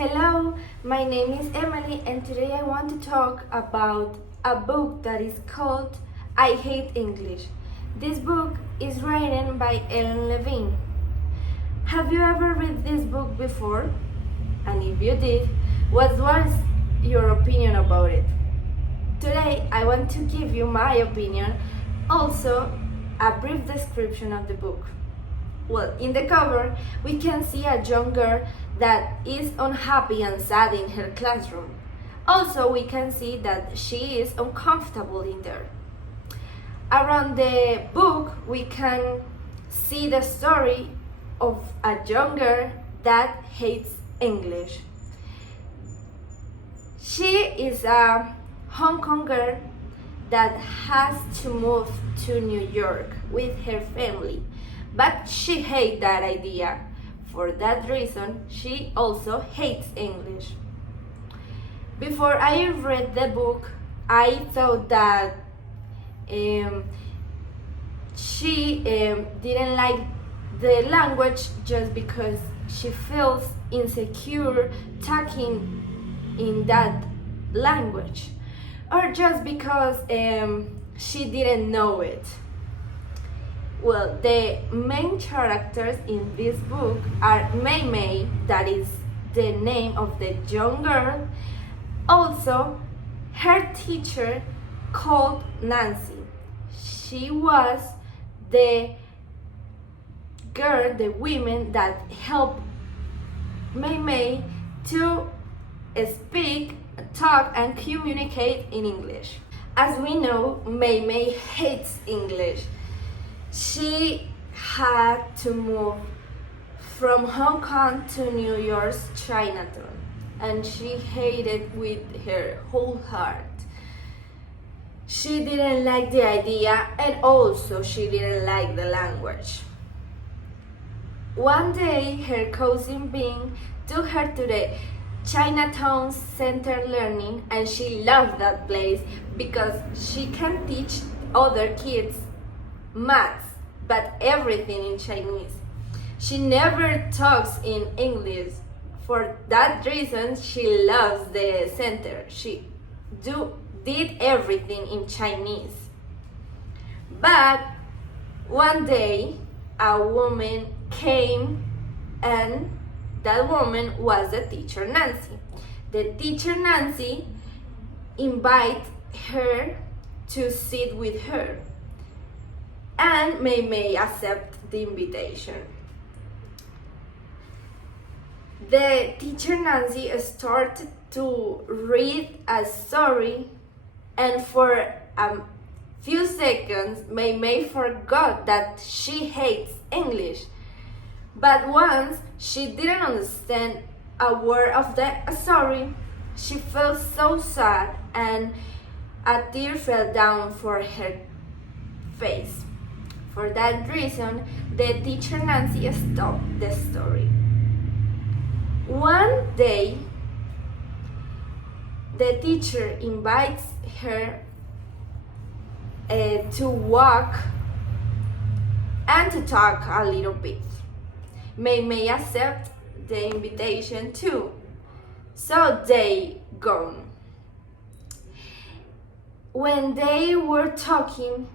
Hello, my name is Emily and today I want to talk about a book that is called I Hate English. This book is written by Ellen Levine. Have you ever read this book before? And if you did, what was your opinion about it? Today I want to give you my opinion, also a brief description of the book. Well, in the cover, we can see a young girl that is unhappy and sad in her classroom. Also, we can see that she is uncomfortable in there. Around the book, we can see the story of a young girl that hates English. She is a Hong Kong girl that has to move to New York with her family. But she hates that idea. For that reason, she also hates English. Before I read the book, I thought that she didn't like the language just because she feels insecure talking in that language, or just because she didn't know it. Well, the main characters in this book are Mei Mei, that is the name of the young girl, also her teacher called Nancy. She was the girl, the woman that helped Mei Mei to speak, talk and communicate in English. As we know, Mei Mei hates English. She had to move from Hong Kong to New York's Chinatown, and she hated with her whole heart. She didn't like the idea, and also she didn't like the language. One day, her cousin Bing took her to the Chinatown Center Learning, and she loved that place because she can teach other kids maths, but everything in Chinese. She never talks in English. For that reason, she loves the center. She did everything in Chinese. But one day, a woman came, and that woman was the teacher Nancy. The teacher Nancy invited her to sit with her, and Mei Mei accepted the invitation. The teacher Nancy started to read a story, and for a few seconds Mei Mei forgot that she hates English. But once she didn't understand a word of the story, she felt so sad and a tear fell down for her face. For that reason, the teacher Nancy stopped the story. One day, the teacher invites her to walk and to talk a little bit. Mei Mei accepts the invitation too. So they go. When they were talking,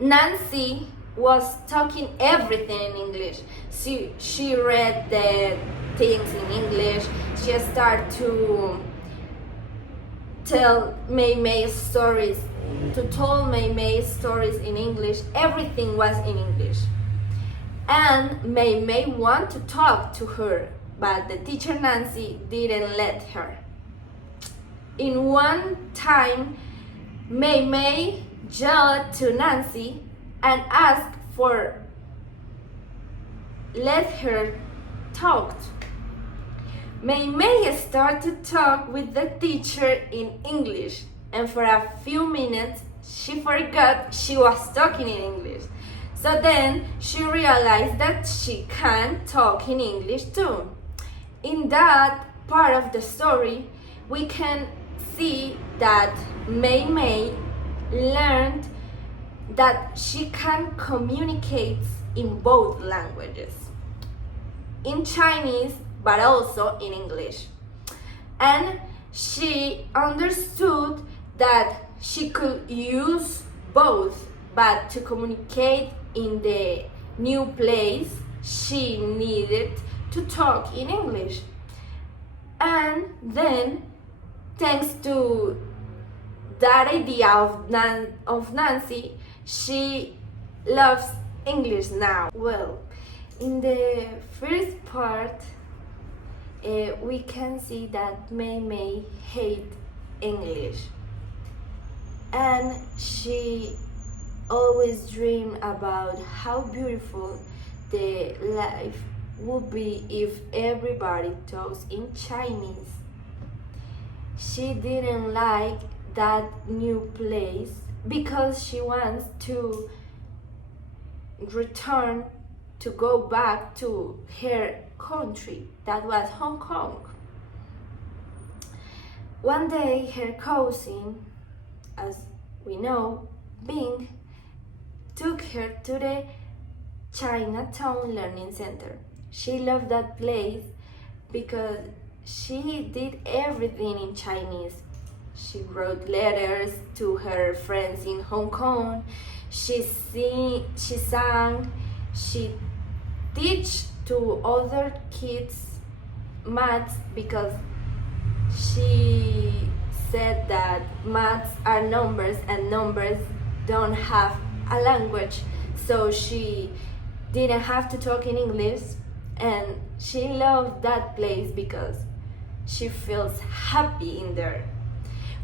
Nancy was talking everything in English. She read the things in English. She started to tell Mei Mei stories, in English. Everything was in English. And Mei Mei wanted to talk to her, but the teacher Nancy didn't let her. In one time, Mei Mei yelled to Nancy and asked for let her talk. Mei Mei started to talk with the teacher in English, and for a few minutes she forgot she was talking in English. So then she realized that she can talk in English too. In that part of the story, we can see that Mei Mei learned that she can communicate in both languages, in Chinese but also in English. and she understood that she could use both, but to communicate in the new place she needed to talk in English. And then, thanks to that idea of Nancy, she loves English now. Well, in the first part, we can see that Mei Mei hates English, and she always dreamed about how beautiful the life would be if everybody talks in Chinese. She didn't like that new place because she wants to return to go back to her country, that was Hong Kong. One day her cousin, as we know, Bing, took her to the Chinatown Learning Center. She loved that place because she did everything in Chinese. She wrote letters to her friends in Hong Kong. She sang, she teach to other kids maths because she said that maths are numbers and numbers don't have a language, so she didn't have to talk in English, and she loved that place because she feels happy in there.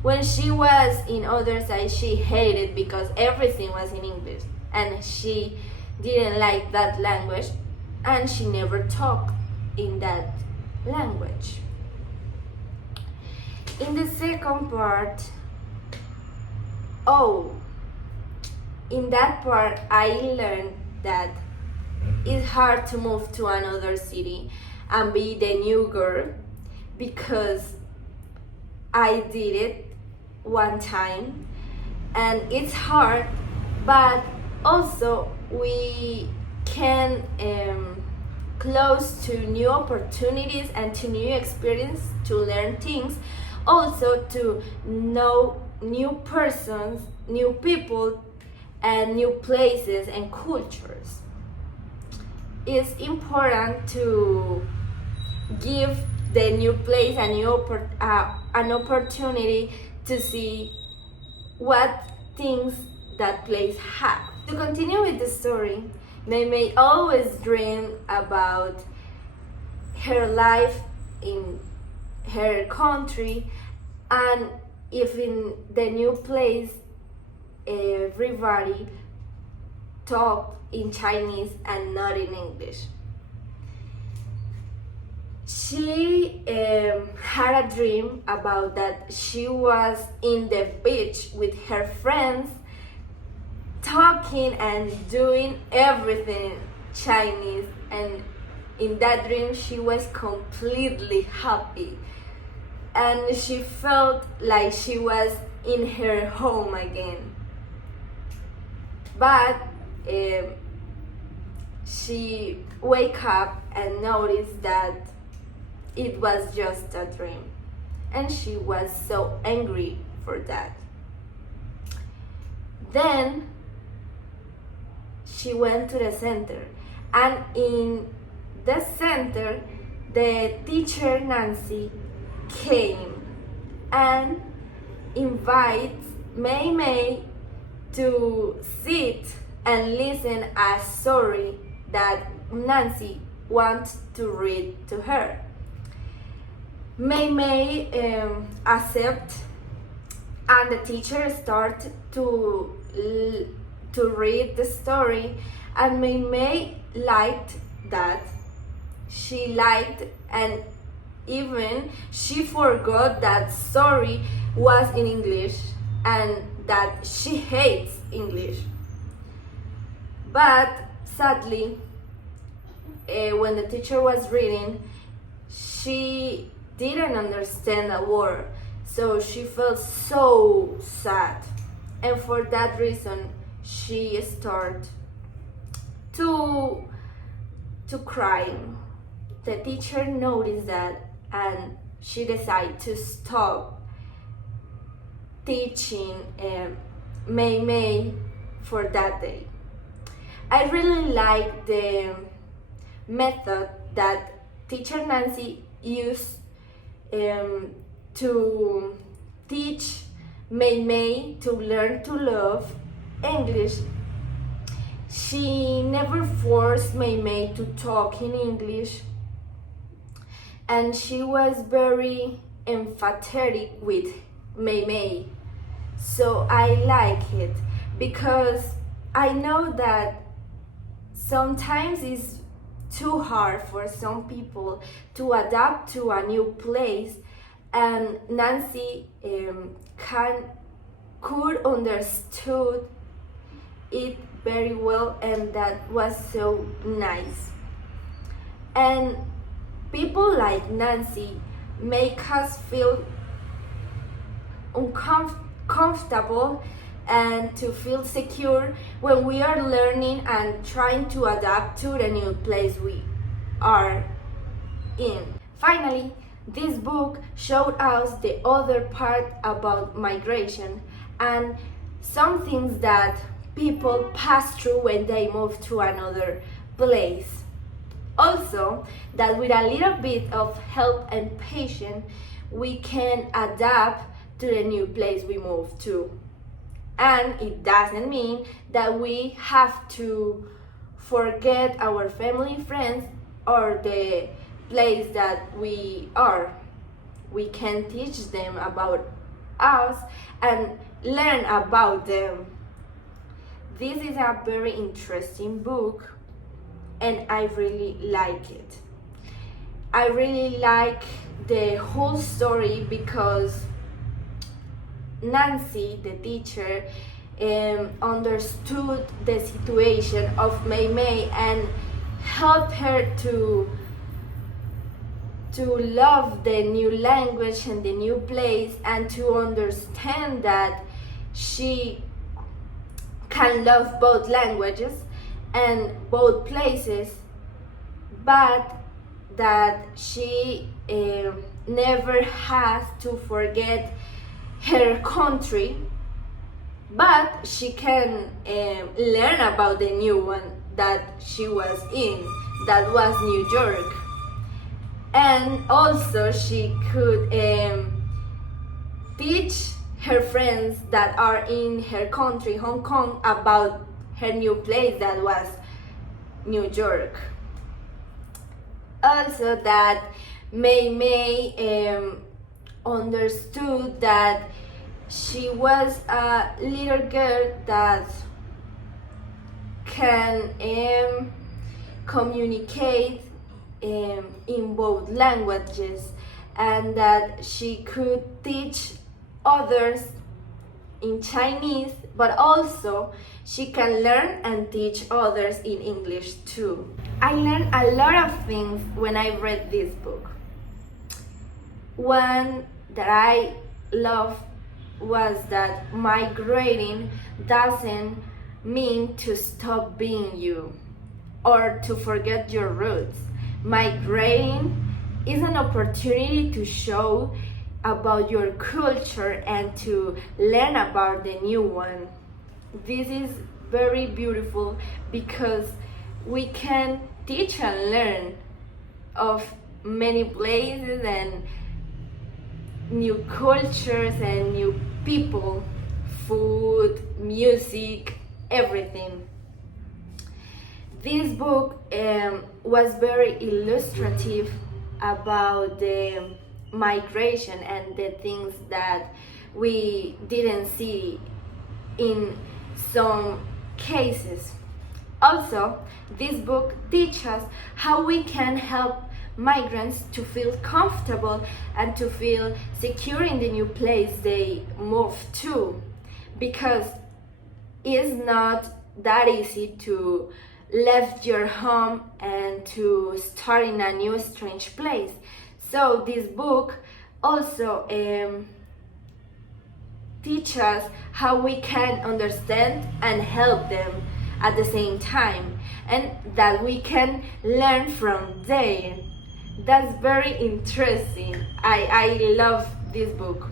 When she was in other side, she hated because everything was in English and she didn't like that language and she never talked in that language. In the second part, in that part I learned that it's hard to move to another city and be the new girl because I did it one time and it's hard, but also we can close to new opportunities and to new experience, to learn things, also to know new persons, new people, and new places and cultures. It's important to give the new place a an opportunity to see what things that place has. To continue with the story, Mei Mei always dreamed about her life in her country, and if in the new place everybody talked in Chinese and not in English. She had a dream about that she was in the beach with her friends talking and doing everything Chinese, and in that dream she was completely happy and she felt like she was in her home again. But she wake up and noticed that it was just a dream, and she was so angry for that. Then she went to the center, and in the center the teacher Nancy came and invited Mei Mei to sit and listen a story that Nancy wants to read to her. Mei Mei accept, and the teacher start to read the story, and Mei Mei liked that. She liked, and even she forgot that story was in English and that she hates English. But sadly, when the teacher was reading, she didn't understand a word, so she felt so sad, and for that reason she started to cry. The teacher noticed that, and she decided to stop teaching Mei Mei for that day. I really like the method that teacher Nancy used to teach Mei Mei to learn to love English. She never forced Mei Mei to talk in English, and she was very emphatic with Mei Mei. So I like it because I know that sometimes it's too hard for some people to adapt to a new place, and Nancy could understood it very well, and that was so nice. And people like Nancy make us feel uncomfortable and to feel secure when we are learning and trying to adapt to the new place we are in. Finally, this book showed us the other part about migration and some things that people pass through when they move to another place. Also, that with a little bit of help and patience, we can adapt to the new place we move to. And it doesn't mean that we have to forget our family, friends, or the place that we are. We can teach them about us and learn about them. This is a very interesting book, and I really like it. I really like the whole story because Nancy, the teacher, understood the situation of Mei Mei and helped her to love the new language and the new place, and to understand that she can love both languages and both places, but that she never has to forget her country, but she can learn about the new one that she was in, that was New York. And also she could teach her friends that are in her country, Hong Kong, about her new place that was New York. Also that Mei Mei understood that she was a little girl that can communicate in both languages, and that she could teach others in Chinese, but also she can learn and teach others in English too. I learned a lot of things when I read this book. One that I love was that migrating doesn't mean to stop being you or to forget your roots. Migrating is an opportunity to show about your culture and to learn about the new one. This is very beautiful because we can teach and learn of many places and new cultures and new people, food, music, everything. This book was very illustrative about the migration and the things that we didn't see in some cases. Also, this book teaches us how we can help migrants to feel comfortable and to feel secure in the new place they move to, because it's not that easy to leave your home and to start in a new strange place. So this book also teaches us how we can understand and help them at the same time, and that we can learn from there. That's very interesting. I love this book.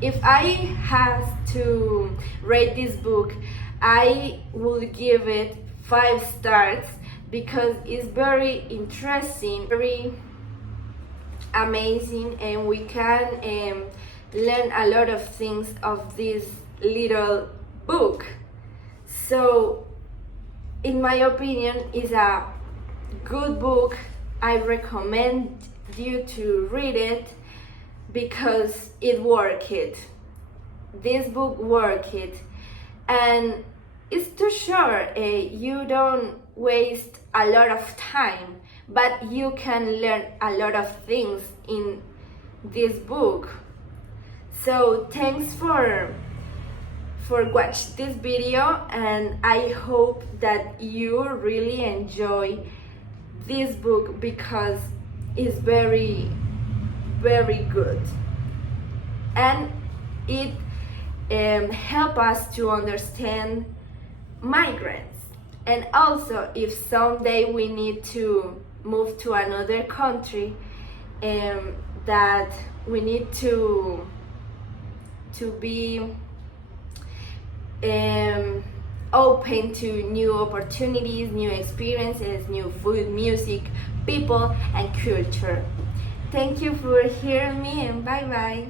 If I had to rate this book, I would give it 5 stars because it's very interesting, very amazing, and we can learn a lot of things of this little book. So, in my opinion, it's a good book. I recommend you to read it because it worked. This book worked, and it's too short. You don't waste a lot of time, but you can learn a lot of things in this book. So thanks for watch this video, and I hope that you really enjoy this book because it's very good, and it help us to understand migrants. And also, if someday we need to move to another country, that we need to be open to new opportunities, new experiences, new food, music, people, and culture. Thank you for hearing me, and bye bye.